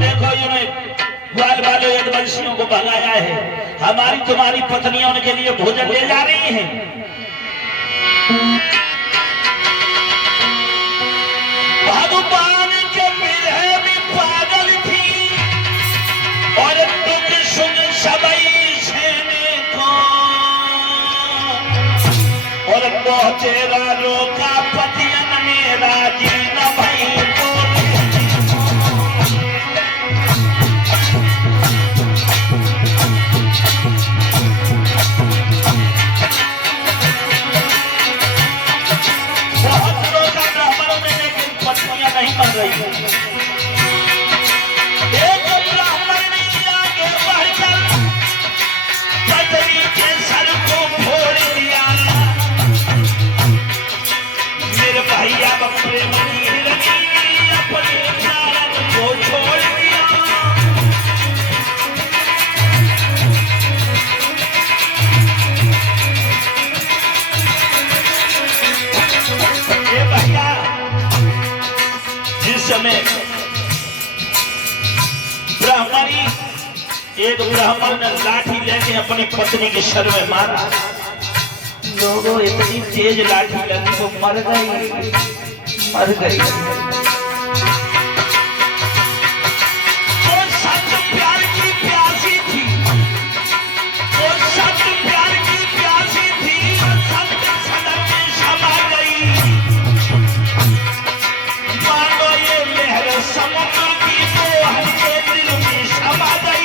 देखो इन्होंने ग्वाल वाले यदुवंशियों को भगाया है, हमारी तुम्हारी पत्नियां उनके लिए भोजन ले जा रही हैं। भगवान के बिरह में पागल थी और तुम सुन सबई सेने को और पहुंचेगा रोका पतियन मेरा जीना भाई बहुत रोका ब्राह्मणों ने, लेकिन पत्नियां नहीं मान रही है। एक ब्राह्मण ने आगे बढ़कर पत्नी के सर को फोड़ दिया। मेरे भैया बपरे मनी हिरनी अपने प्राण को छोड़ दिया। ये भैया जिस समय ब्राह्मणी एक ब्राह्मण ने लाठी लेके अपनी पत्नी के सर में मारा। लोगों इतनी तेज लाठी लगी वो मर गई, मर गई। वो सत्य प्यार की प्यासी थी, वो सत्य प्यार की प्यासी थी, सत्य सदन में समा गई। मानो ये लहर समुद्र की मोहन के दिल में समा गई।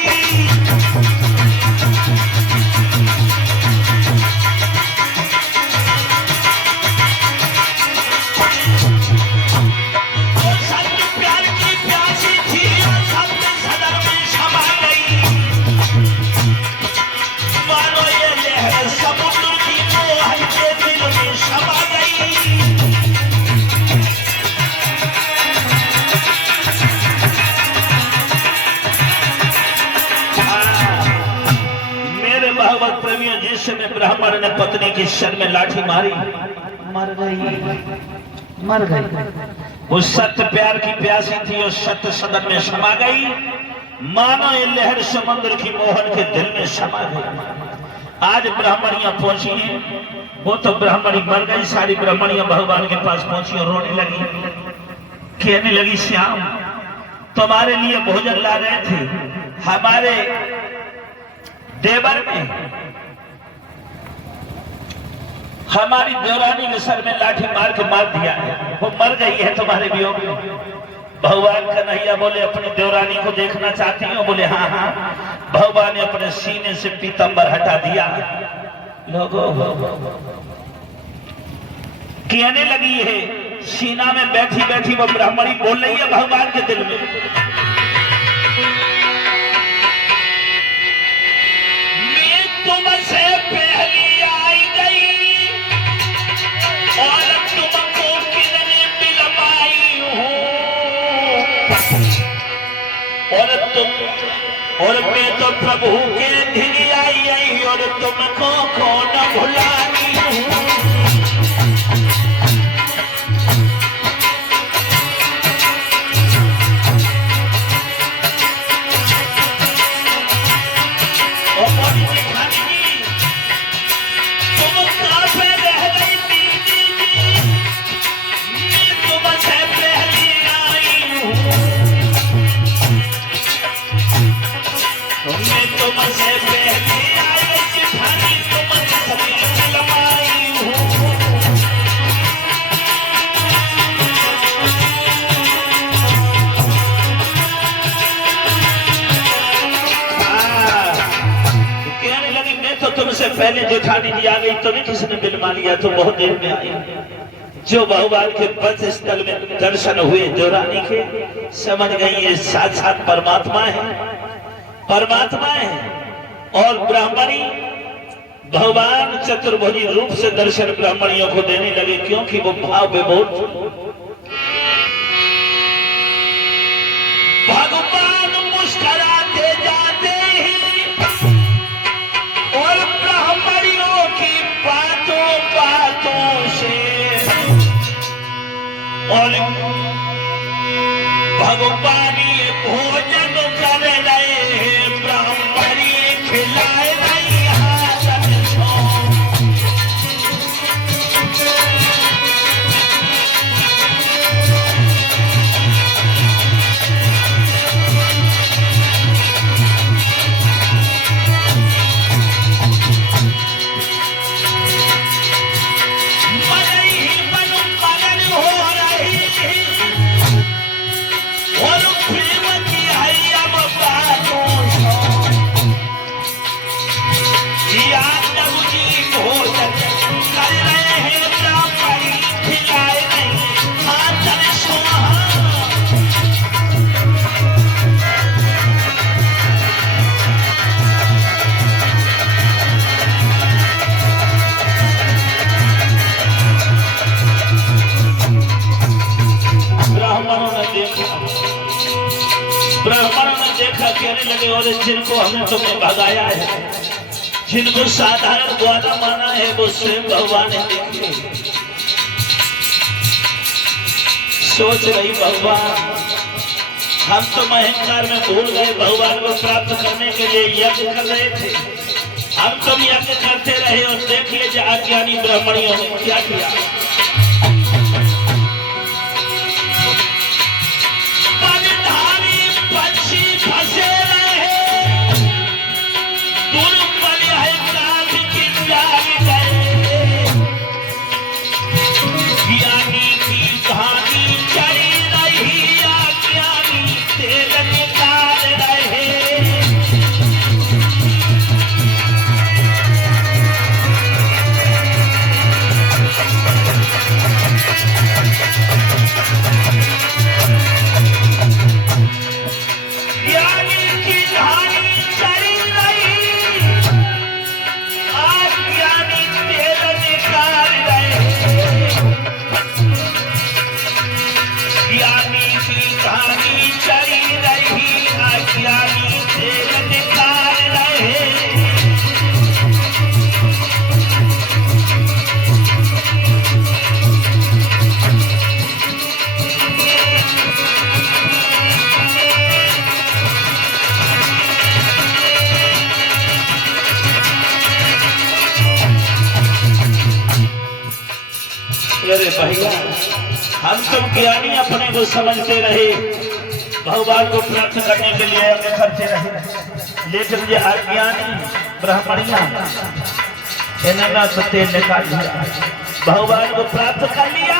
में ब्राह्मण ने पत्नी की सर में लाठी मारी, मर गई, मर गई। वो सत्य प्यार की प्यासी थी और सत्य सदन में समा गई। मानो ये लहर समुद्र की मोहन के दिल में समा गई। आज ब्राह्मणियां पहुंची हैं, वो तो ब्राह्मणी मर गई। सारी ब्राह्मणियां भगवान के पास पहुंची और रोने लगी, कहने लगी श्याम तुम्हारे लिए भोजन ला रहे थे, हमारे देवर में हमारी देवरानी के सर में लाठी मार के मार दिया है, वो मर गई है तुम्हारे वियोग में। भगवान कन्हैया बोले अपनी देवरानी को देखना चाहती हो? बोले हाँ हाँ। भगवान ने अपने सीने से पीतंबर हटा दिया। लोगों कहने लगी है, सीना में बैठी बैठी वो ब्राह्मणी बोल रही है भगवान के दिल में, मैं तुमसे पहली आई गई और तुमको कितने मिलवाई हूँ और मैं तो प्रभु के धिरी आई और तुमको कौन भुलाई हूँ। तुमसे पहले जेठानी जी आ गई, तुम्हें किसने बिलवा लिया? तो बहुत देर में आई। जो भगवान के पथ स्थल में दर्शन हुए जो रानी के, समझ गई ये साक्षात परमात्मा है, परमात्मा है। और ब्राह्मणी भगवान चतुर्भुजी रूप से दर्शन ब्राह्मणियों को देने लगे, क्योंकि वो भाव विभोर भगवान मुस्कुराते जाते ही और ब्राह्मणियों की बातों बातों से और भगवान ये भोजन देखा कहने लगे और जिनको हमने तुम्हें भगाया है, जिनको साधारण ग्वाला माना है, वो स्वयं भगवान ने देखे। सोच रही भगवान हम तो अहंकार में भूल गए, भगवान को प्राप्त करने के लिए यज्ञ कर रहे थे। हम तुम यज्ञ करते रहे और देख लीजिए अज्ञानी ब्राह्मणियों ने क्या किया। फंसे रहे दुर्बल अहंकार की जाग गए, ज्ञानी की कहानी चली रही, अज्ञानी तेल निकाल रहे। अरे भैया हम तुम ज्ञानी अपने को समझते रहे, भगवान को प्राप्त करने के लिए हमें करते रहे, लेकिन ये अज्ञानी ब्राह्मणिया इन्होंने तो तेल निकाल लिया, भगवान को प्राप्त कर लिया।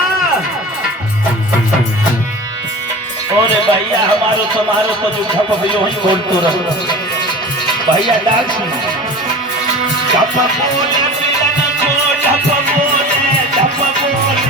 और भैया हमारो तुम्हारो तो जो झप भी वही बोलते रहो भैया। डांस झप बोले मिलन को, झप बोले, झप बोले,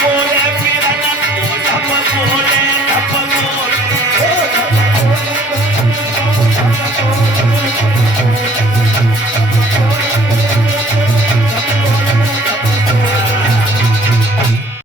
बोले